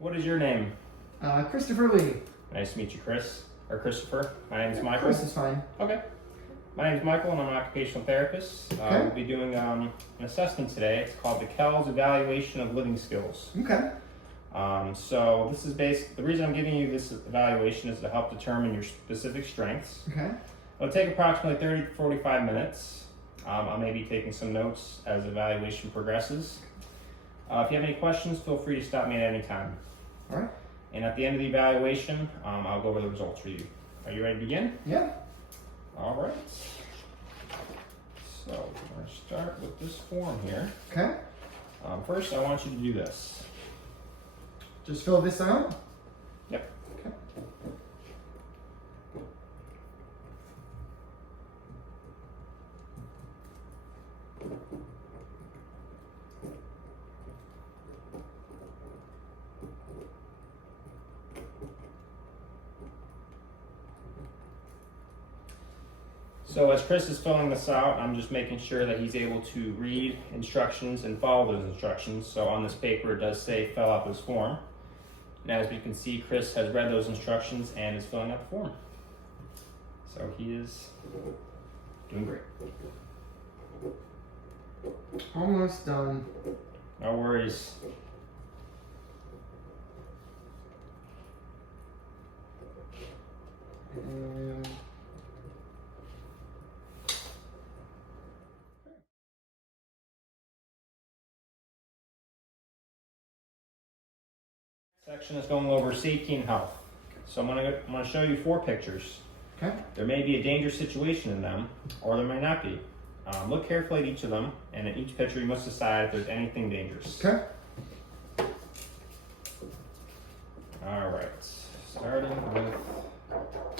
What is your name? Christopher Lee. Nice to meet you, Chris. Or Christopher. My name is Michael. Chris is fine. Okay. My name is Michael and I'm an occupational therapist. Okay. We'll be doing an assessment today. It's called the KELS Evaluation of Living Skills. Okay. So this is the reason I'm giving you this evaluation is to help determine your specific strengths. Okay. It'll take approximately 30 to 45 minutes. I may be taking some notes as the evaluation progresses. If you have any questions, feel free to stop me at any time. All right. And at the end of the evaluation, I'll go over the results for you. Are you ready to begin? Yeah. All right. So we're going to start with this form here. Okay. First, I want you to do this. Just fill this out. Yep. Okay. So as Chris is filling this out, I'm just making sure that he's able to read instructions and follow those instructions. So on this paper, it does say fill out this form. And as we can see, Chris has read those instructions and is filling out the form. So he is doing great. Almost done. No worries. And Section is going over safety and health. So I'm gonna show you 4 pictures. okay. There may be a dangerous situation in them, or there may not be. Look carefully at each of them, and in each picture you must decide if there's anything dangerous. Okay. All right, starting with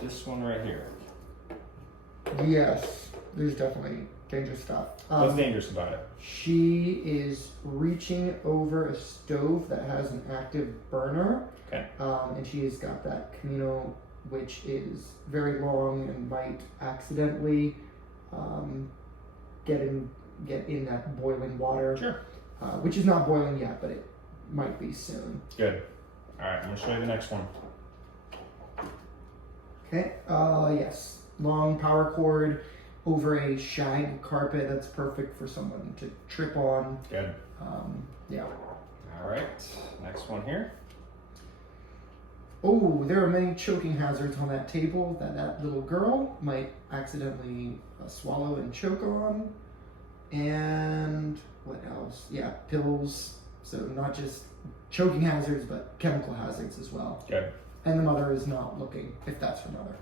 this one right here. Yes. There's definitely dangerous stuff. What's dangerous about it? She is reaching over a stove that has an active burner. Okay. And she has got that Camino, which is very long and might accidentally get in that boiling water. Sure. Which is not boiling yet, but it might be soon. Good. All right, I'm gonna show you the next one. Okay. Yes. Long power cord over a shag carpet. That's perfect for someone to trip on. Good. Yeah. All right, next one here. Oh, there are many choking hazards on that table that little girl might accidentally swallow and choke on. And what else? Yeah, pills. So not just choking hazards, but chemical hazards as well. Good. And the mother is not looking, if that's her mother.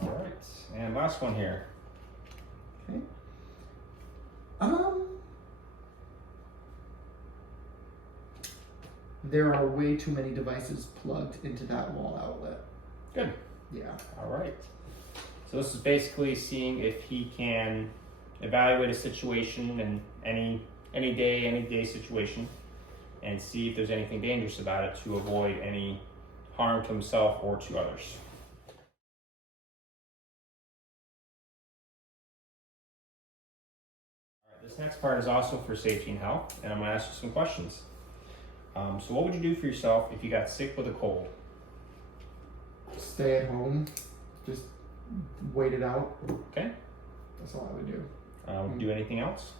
All right, and last one here. Okay. There are way too many devices plugged into that wall outlet. Good. Yeah. All right. So this is basically seeing if he can evaluate a situation in any day situation, and see if there's anything dangerous about it to avoid any harm to himself or to others. All right, this next part is also for safety and health, and I'm going to ask you some questions. So what would you do for yourself if you got sick with a cold? Stay at home. Just wait it out. Okay. That's all I would do. Would you do anything else?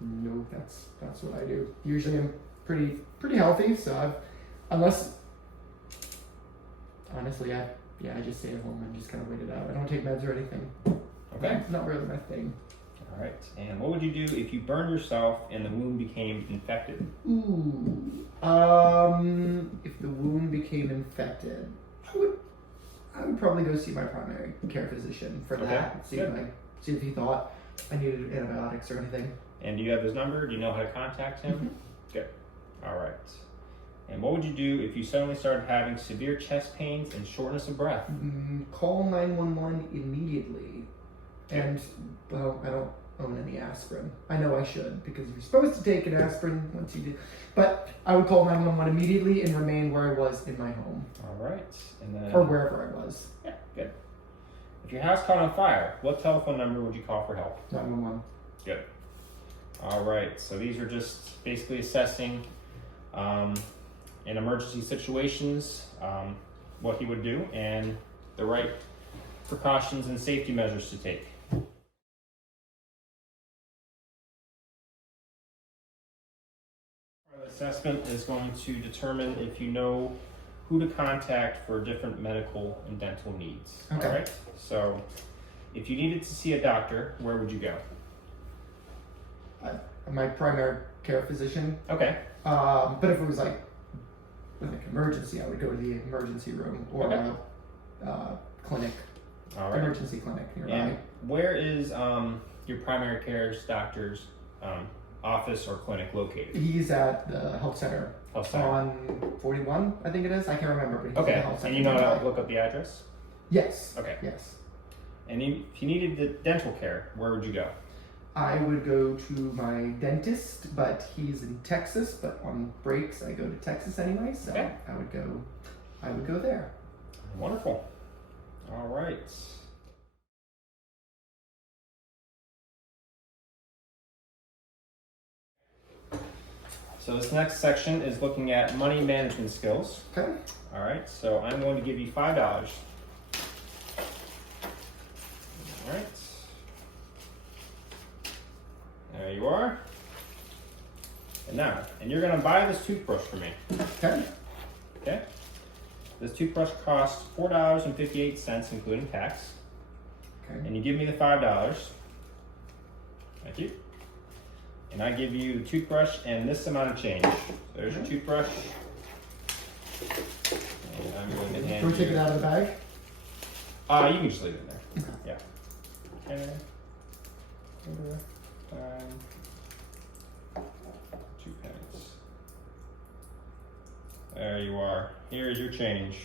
No, that's what I do. Usually I'm pretty healthy, so unless honestly I just stay at home and just kind of wait it out. I don't take meds or anything. Okay. It's not really my thing. All right. And what would you do if you burned yourself and the wound became infected? Ooh. If the wound became infected, I would probably go see my primary care physician for that. See if he thought I needed antibiotics or anything. And do you have his number? Do you know how to contact him? Mm-hmm. Good. All right. And what would you do if you suddenly started having severe chest pains and shortness of breath? Call 911 immediately. And, well, I don't own any aspirin. I know I should, because you're supposed to take an aspirin once you do. But I would call 911 immediately and remain where I was in my home. All right. And then, or wherever I was. Yeah, good. If your house caught on fire, what telephone number would you call for help? 911. Good. All right. So these are just basically assessing in emergency situations, what he would do, and the right precautions and safety measures to take. The assessment is going to determine if you know who to contact for different medical and dental needs. Okay. All right. So, if you needed to see a doctor, where would you go? My primary care physician. Okay. But if it was like emergency, I would go to the emergency room or Okay. a clinic, All right. emergency clinic nearby. And where is your primary care's doctor's office or clinic located? He's at the health center Health center. on 41, I think it is. I can't remember, but he's at the Okay. health center. And you know how nearby. to look up the address? Yes. Okay. Yes. And if you needed the dental care, where would you go? I would go to my dentist, but he's in Texas. But on breaks, I go to Texas anyway, so Okay. I would go there. Wonderful. All right. So this next section is looking at money management skills. Okay. All right. So I'm going to give you $5. All right. There you are. And you're going to buy this toothbrush for me. Okay. Okay. This toothbrush costs $4.58, including tax. Okay. And you give me the $5. Thank you. And I give you the toothbrush and this amount of change. So there's your toothbrush. And I'm going to hand Can we take you. it out of the bag? You can just leave it in there. Okay. Yeah. And $2. There you are. Here's your change.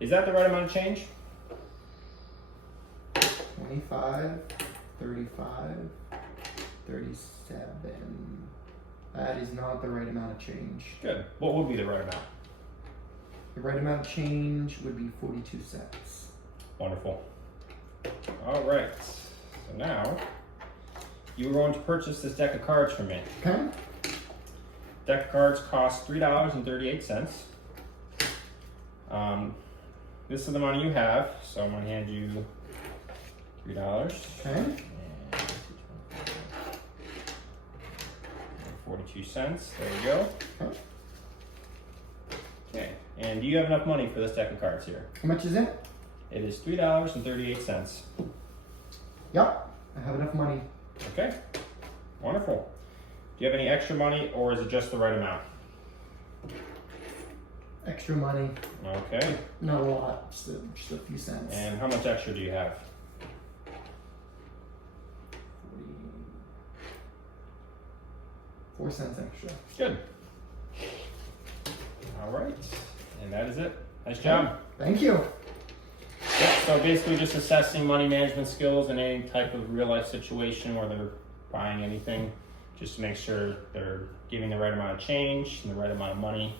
Is that the right amount of change? 25, 35, 37. That is not the right amount of change. Good. What would be the right amount? The right amount of change would be 42 cents. Wonderful. All right. So now, you are going to purchase this deck of cards from me. Okay. Deck of cards costs $3.38. This is the money you have, so I'm going to hand you $3. Okay. And 42 cents. There you go. Okay. Okay. And do you have enough money for this deck of cards here? How much is it? It is $3.38. Yep. I have enough money. Okay. Wonderful. Do you have any extra money, or is it just the right amount? Extra money. Okay. Not a lot. Just a few cents. And how much extra do you have? 4 cents extra. Good. All right. And that is it. Nice job. Thank you. Yeah, so basically just assessing money management skills in any type of real life situation where they're buying anything, just to make sure they're giving the right amount of change and the right amount of money.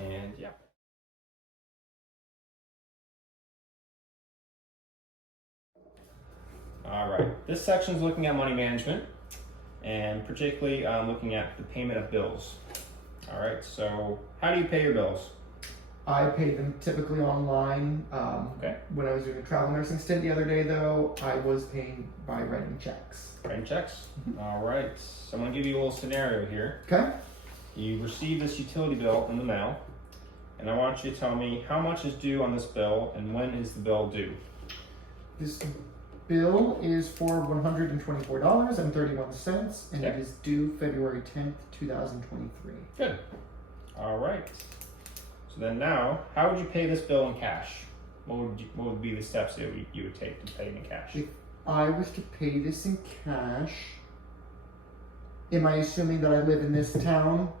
And yeah. All right, this section is looking at money management, and particularly looking at the payment of bills. All right, so how do you pay your bills? I pay them typically online. Okay. When I was doing a travel nursing stint the other day, though, I was paying by writing checks. Writing checks? All right, so I'm gonna give you a little scenario here. Okay. You receive this utility bill in the mail, and I want you to tell me how much is due on this bill and when is the bill due? This bill is for $124.31, and it Okay. is due February 10th, 2023. Good. All right. So then now, how would you pay this bill in cash? What would be the steps that you would take to pay it in cash? If I was to pay this in cash, am I assuming that I live in this town?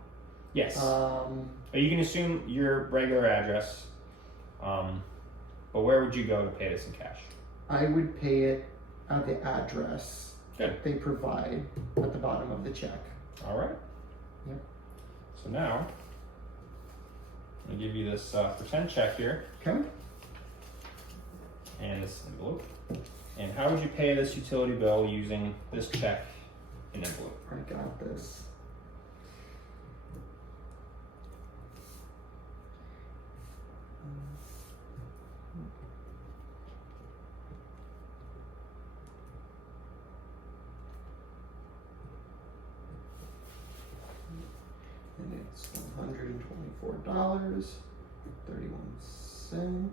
Yes. You can assume your regular address, but where would you go to pay this in cash? I would pay it at the address Good. they provide at the bottom of the check. All right. Yep. So now, I'm gonna give you this pretend check here Okay. and this envelope. And how would you pay this utility bill using this check and envelope? I got this. $104.31.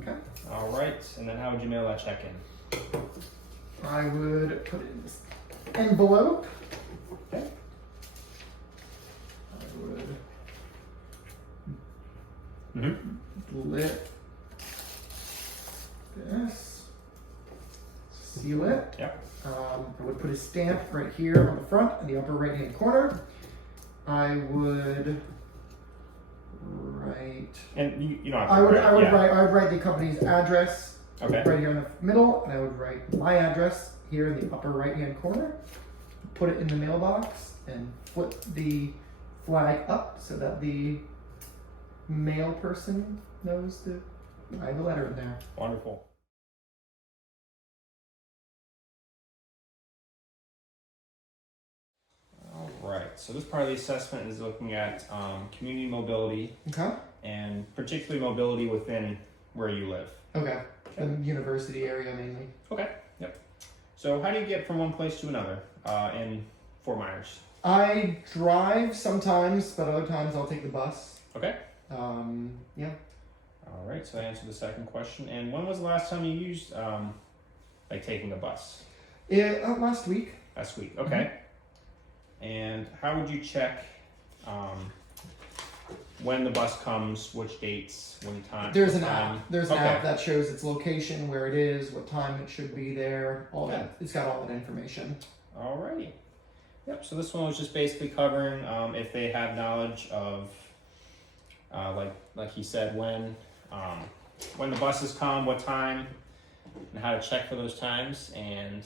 Okay. All right, and then how would you mail that check in? I would put it in this envelope. Okay. I would Mm-hmm. this, seal it. Yep. I would put a stamp right here on the front in the upper right hand corner. I would write. And you don't have to I would yeah. write the company's address Okay. right here in the middle, and I would write my address here in the upper right hand corner. Put it in the mailbox and flip the flag up so that the mail person knows that I have a letter in there. Wonderful. All right, so this part of the assessment is looking at community mobility Okay. and particularly mobility within where you live. Okay. The university area mainly. Okay, yep. So how do you get from one place to another in Fort Myers? I drive sometimes, but other times I'll take the bus. Okay. Yeah. All right, so I answered the second question. And when was the last time you used like taking a bus? Last week. Last week, okay. And how would you check when the bus comes, which dates, when time? There's an time? app. There's an app that shows its location, where it is, what time it should be there, all that. It's got all that information. Alrighty. Yep, so this one was just basically covering if they have knowledge of, like he said, when the buses come, what time, and how to check for those times, and